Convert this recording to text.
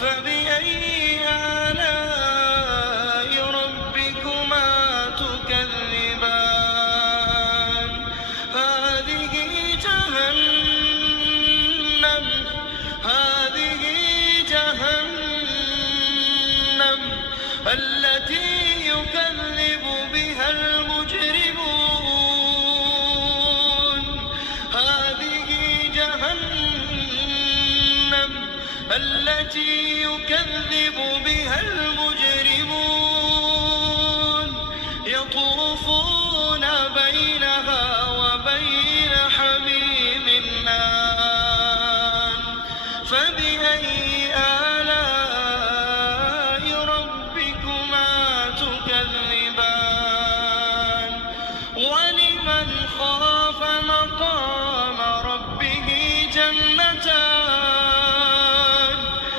فبأي آلاء ربكما تكذبان هذه جهنم التي يكذب بها المجرمون هذه جهنم التي يكذب بها المجرمون يطوفون بينها وبين